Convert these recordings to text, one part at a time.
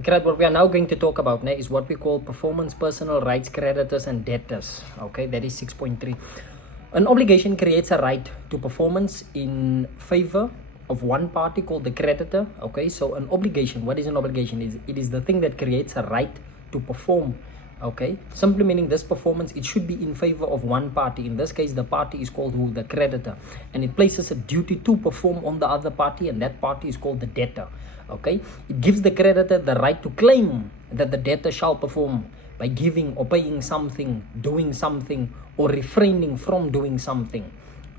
Okay, right, what we are now going to talk about now is what we call performance, personal rights, creditors, and debtors. Okay, that is 6.3. An obligation creates a right to performance in favor of one party called the creditor. Okay, so an obligation, what is an obligation? It is the thing that creates a right to perform. Okay, simply meaning this performance, it should be in favor of one party. In this case, the party is called who? The creditor, and it places a duty to perform on the other party, and that party is called the debtor. Okay, it gives the creditor the right to claim that the debtor shall perform by giving or paying something, doing something, or refraining from doing something.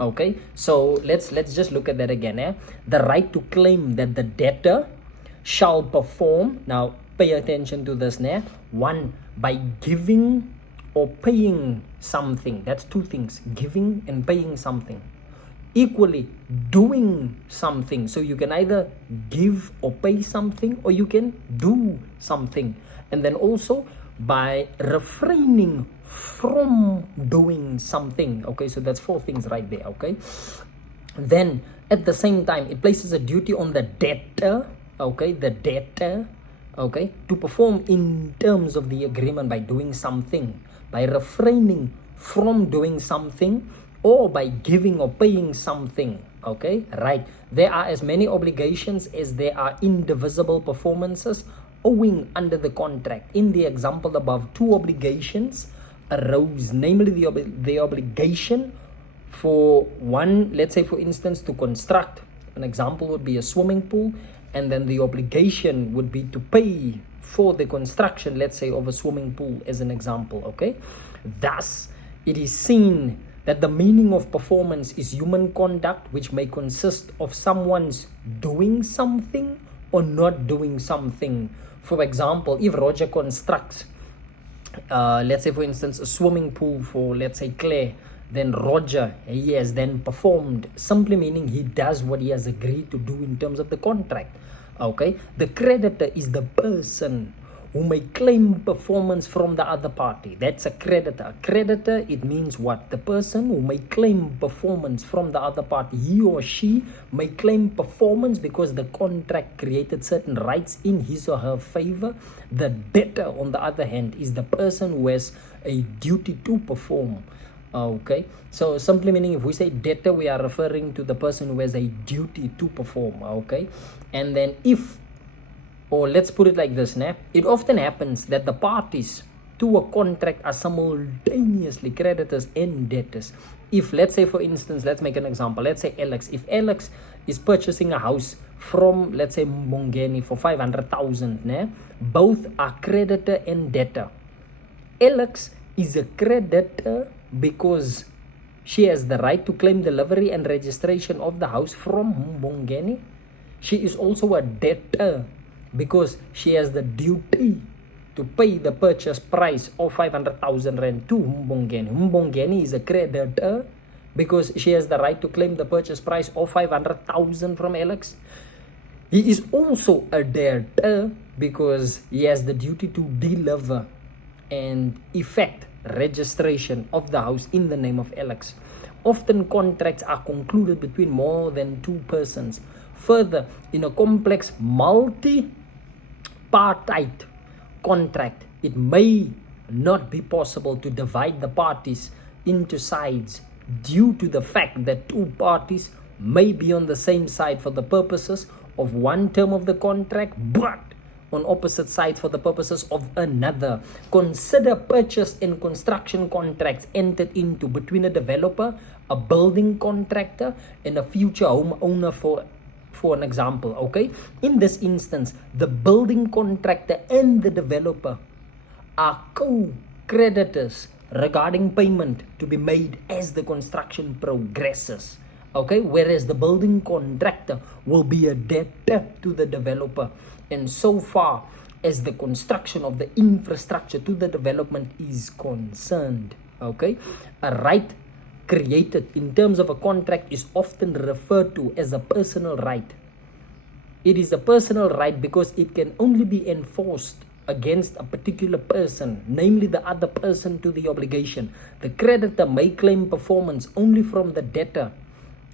Okay, so let's just look at that again. The right to claim that the debtor shall perform. Now pay attention to this. One, by giving or paying something. That's two things: giving and paying something. Equally, doing something. So you can either give or pay something, or you can do something. And then also by refraining from doing something. Okay, so that's four things right there. Okay, then at the same time, it places a duty on the debtor. Okay, the debtor, okay, to perform in terms of the agreement by doing something, by refraining from doing something, or by giving or paying something. Okay, right, there are as many obligations as there are indivisible performances owing under the contract. In the example above, two obligations arose, namely the obligation for one, let's say for instance, to construct. An example would be a swimming pool, and then the obligation would be to pay for the construction, let's say, of a swimming pool as an example. Okay, thus it is seen that the meaning of performance is human conduct, which may consist of someone's doing something or not doing something. For example, if Roger constructs, let's say for instance, a swimming pool for, let's say, Claire, then Roger, he has then performed, simply meaning he does what he has agreed to do in terms of the contract. Okay, the creditor is the person who may claim performance from the other party. That's a creditor. A creditor, it means what? The person who may claim performance from the other party. He or she may claim performance because the contract created certain rights in his or her favor. The debtor, on the other hand, is the person who has a duty to perform. Okay, so simply meaning, if we say debtor, we are referring to the person who has a duty to perform. Okay, and then if, or let's put it like this, it often happens that the parties to a contract are simultaneously creditors and debtors. If, let's say for instance, let's make an example, let's say Alex, if Alex is purchasing a house from, let's say, Mongeni for 500,000, both are creditor and debtor. Alex is a creditor because she has the right to claim delivery and registration of the house from Mongeni. She is also a debtor because she has the duty to pay the purchase price of 500,000 rand to Mbongeni. Mbongeni is a creditor because she has the right to claim the purchase price of 500,000 from Alex. He is also a debtor because he has the duty to deliver and effect registration of the house in the name of Alex. Often contracts are concluded between more than two persons. Further, in a complex multi-partite contract, it may not be possible to divide the parties into sides due to the fact that two parties may be on the same side for the purposes of one term of the contract, but on opposite sides for the purposes of another. Consider purchase and construction contracts entered into between a developer, a building contractor, and a future homeowner, for an example. Okay, in this instance, the building contractor and the developer are co-creditors regarding payment to be made as the construction progresses. Okay, whereas the building contractor will be a debtor to the developer, and so far as the construction of the infrastructure to the development is concerned. Okay, a right created in terms of a contract is often referred to as a personal right. It is a personal right because it can only be enforced against a particular person, namely the other person to the obligation. The creditor may claim performance only from the debtor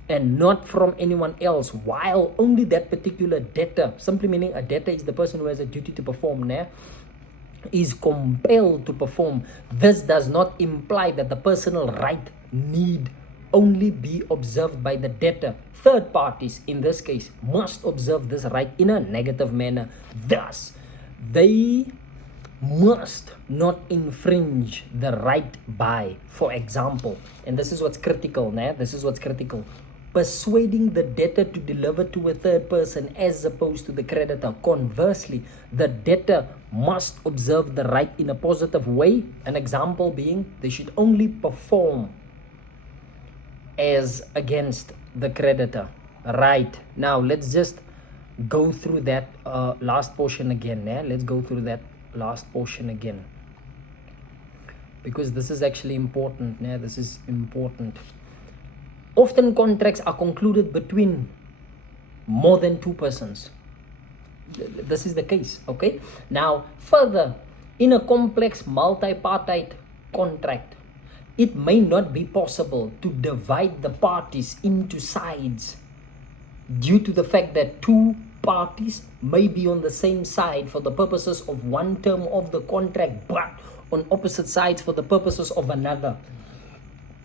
and not from anyone else, while only that particular debtor, simply meaning a debtor is the person who has a duty to perform, is compelled to perform. This does not imply that the personal right need only be observed by the debtor. Third parties, in this case, must observe this right in a negative manner. Thus, they must not infringe the right by, for example, and this is what's critical, this is what's critical, persuading the debtor to deliver to a third person as opposed to the creditor. Conversely, the debtor must observe the right in a positive way. An example being, they should only perform as against the creditor. Right, now let's just go through that last portion again. Let's go through that last portion again, because this is actually important. This is important. Often contracts are concluded between more than two persons. This is the case, okay? Now, further, in a complex multi-partite contract, it may not be possible to divide the parties into sides due to the fact that two parties may be on the same side for the purposes of one term of the contract, but on opposite sides for the purposes of another.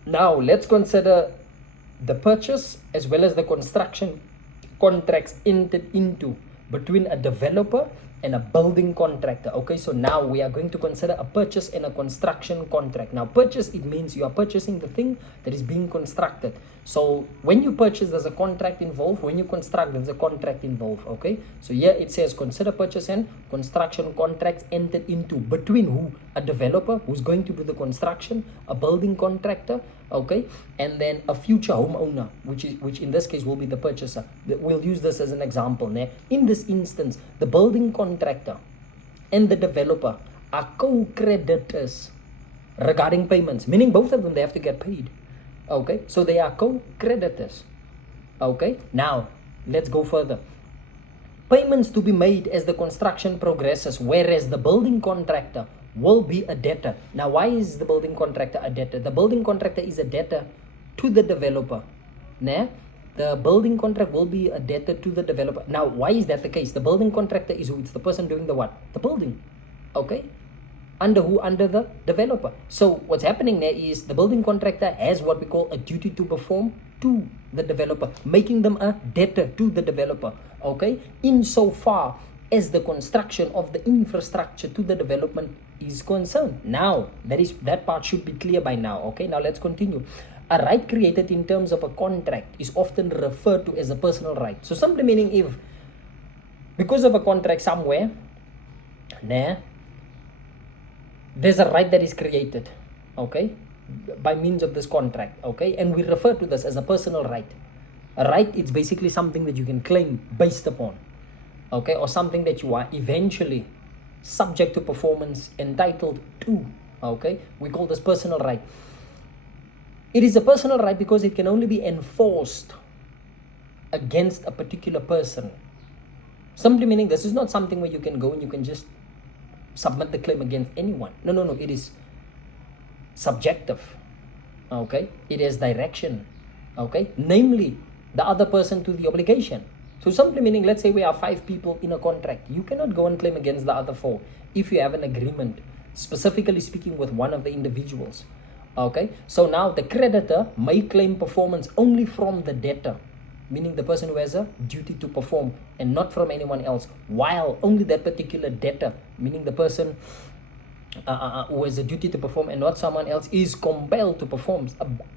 Now, let's consider the purchase as well as the construction contracts entered into between a developer and a building contractor. Okay, so now we are going to consider a purchase and a construction contract. Now, purchase, it means you are purchasing the thing that is being constructed. So when you purchase, there's a contract involved. When you construct, there's a contract involved. Okay, so here it says consider purchase and construction contracts entered into between who? A developer who's going to do the construction, a building contractor, okay, and then a future homeowner, which in this case will be the purchaser. We'll use this as an example. In this instance, the building contractor and the developer are co-creditors regarding payments, meaning both of them, they have to get paid. Okay, so they are co-creditors. Okay, now let's go further. Payments to be made as the construction progresses, whereas the building contractor will be a debtor. Now, why is the building contractor a debtor? The building contractor is a debtor to the developer. The building contract will be a debtor to the developer. Now, why is that the case? The building contractor is who? It's the person doing the what? The building. Okay, under who? Under the developer. So what's happening there is the building contractor has what we call a duty to perform to the developer, making them a debtor to the developer. Okay, insofar as the construction of the infrastructure to the development is concerned. Now, that part should be clear by now. Okay, now let's continue. A right created in terms of a contract is often referred to as a personal right. So simply meaning, if because of a contract somewhere, there's a right that is created, okay, by means of this contract, okay, and we refer to this as a personal right. A right, it's basically something that you can claim based upon, okay, or something that you are eventually subject to performance entitled to, okay. We call this personal right. It is a personal right because it can only be enforced against a particular person. Simply meaning, this is not something where you can go and you can just submit the claim against anyone. No, it is subjective, okay. It is direction, okay, namely the other person to the obligation. So simply meaning, let's say we are 5 people in a contract, you cannot go and claim against the other 4 if you have an agreement, specifically speaking, with one of the individuals, okay. So now the creditor may claim performance only from the debtor, meaning the person who has a duty to perform, and not from anyone else, while only that particular debtor, meaning the person who has a duty to perform and not someone else, is compelled to perform.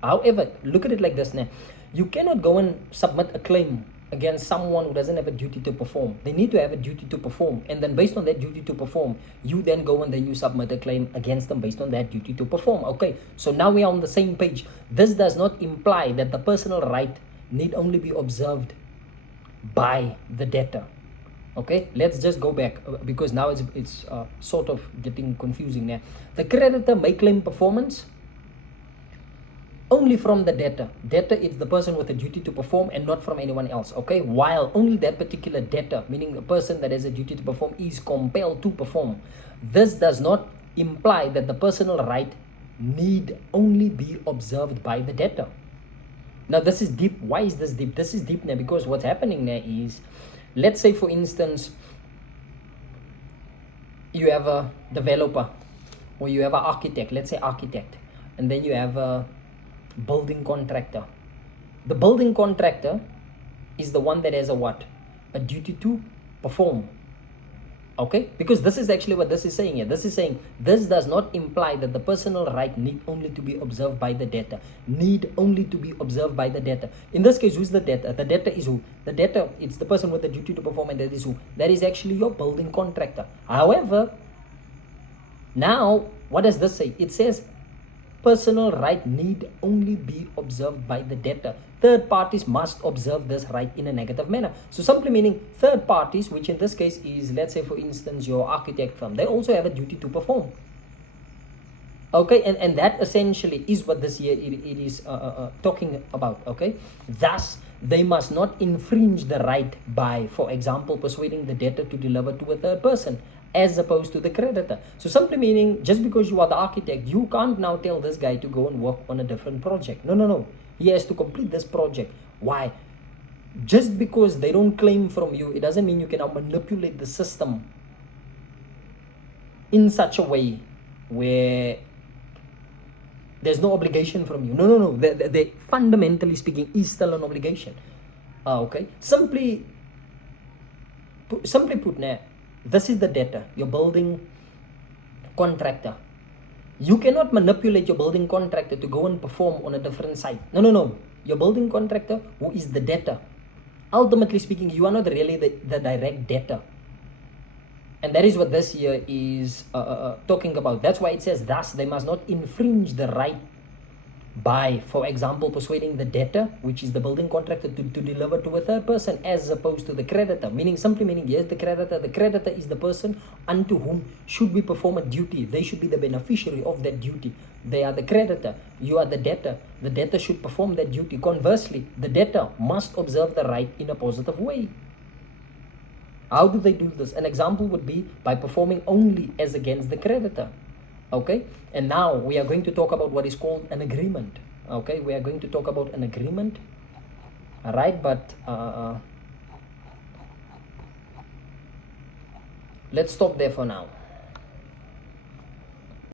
However, look at it like this now. You cannot go and submit a claim against someone who doesn't have a duty to perform. They need to have a duty to perform, and then based on that duty to perform, you then go and then you submit a claim against them based on that duty to perform. Okay, so now we are on the same page. This does not imply that the personal right need only be observed by the debtor. Okay, let's just go back because now it's sort of getting confusing now. The creditor may claim performance only from the debtor. Debtor is the person with a duty to perform and not from anyone else, okay, while only that particular debtor, meaning the person that has a duty to perform, is compelled to perform. This does not imply that the personal right need only be observed by the debtor. Now this is deep. Why is this deep? This is deep now because what's happening now is, let's say for instance, you have a developer or you have an architect, let's say architect, and then you have a building contractor. The building contractor is the one that has a what? A duty to perform. Okay, because this is actually what this is saying here. This is saying this does not imply that the personal right need only to be observed by the debtor. Need only to be observed by the debtor. In this case, who's the debtor? The debtor is who? The debtor, it's the person with the duty to perform, and that is who? That is actually your building contractor. However, now what does this say? It says personal right need only be observed by the debtor. Third parties must observe this right in a negative manner. So simply meaning third parties, which in this case is, let's say for instance, your architect firm, they also have a duty to perform. Okay, and that essentially is what this here it is talking about. Okay, thus they must not infringe the right by, for example, persuading the debtor to deliver to a third person as opposed to the creditor. So simply meaning, just because you are the architect, you can't now tell this guy to go and work on a different project. No. He has to complete this project. Why? Just because they don't claim from you, it doesn't mean you can now manipulate the system in such a way where there's no obligation from you. No. They fundamentally speaking is still an obligation. Okay. Simply put, now, this is the debtor, your building contractor. You cannot manipulate your building contractor to go and perform on a different site. No. Your building contractor, who is the debtor, ultimately speaking, you are not really the direct debtor. And that is what this here is talking about. That's why it says, thus they must not infringe the right by, for example, persuading the debtor, which is the building contractor, to deliver to a third person as opposed to the creditor. Simply meaning, yes, the creditor is the person unto whom should we perform a duty. They should be the beneficiary of that duty. They are the creditor. You are the debtor. The debtor should perform that duty. Conversely, the debtor must observe the right in a positive way. How do they do this? An example would be by performing only as against the creditor. Okay, and now we are going to talk about what is called an agreement. Okay, we are going to talk about an agreement. All right, but let's stop there for now.